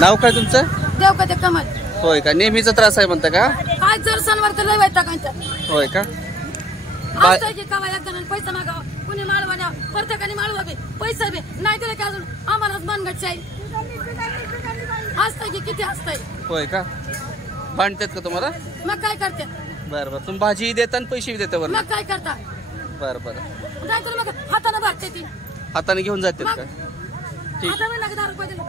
नाव काय तुमचं? देवकते कमल. होय का? नेहमीचा त्रास आहे म्हणता का? काय जर सणवार तर लय वैतागांचा. होय का? असतं की कवा एकजण पैसा मागावा, कुणी माळवाण्या, प्रत्येकाने माळवा बी, पैसा बी नाही दिलं की अजून आम्हालाच मनगटची आहे. असतंय की किती असतंय. होय का? भांडतात का तुम्हाला? मग काय करते? बरं बरं. तुम्ही भाजी देता आणि पैसे देता बरं? मग काय करता? बरं बरं. नाही तर मग हाताने भरते ती. हाताने घेऊन जाते का? ठीक. आता म्हणलं की 10 रुपये दिले,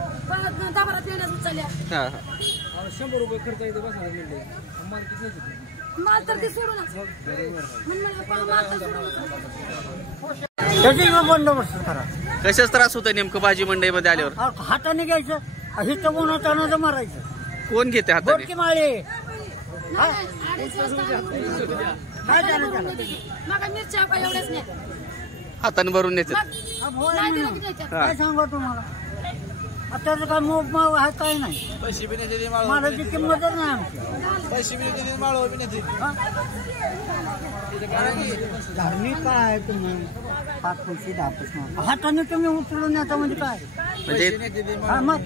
दबारात येण्यास उचलल्या. हा हा. 100 रुपये खर्च येतो बसा म्हणले. माल तर ती सोडूनच. म्हणलं माल तर सोडूनच. बंदोबस्त करा. कशाच त्रास होतोय नेमकं भाजी मंडईमध्ये आल्यावर? हाताने घ्यायचं, हिथं उन्हातानाचं मारायचं. कोण घेते हाताने? बोटकी माळे. नाही, 2:30 वाजता काय झालं त्याला? मग मिरच्या काय एवढ्याच नाही. हाताने भरून नेते. नाही दिलं की द्यायच्या. काय सांगा तुम्हाला, आताचं काय मोग माव आहे काय नाही. पैसे बी नाही मालाची किंमतच नाही आमची. पैसे बी नाही माळव बी नाही. धार्मिक काय तुम्ही 5 पैसे 10 पैसे हाताने तुम्ही उचलून येता म्हणजे काय? म्हणजे हा मग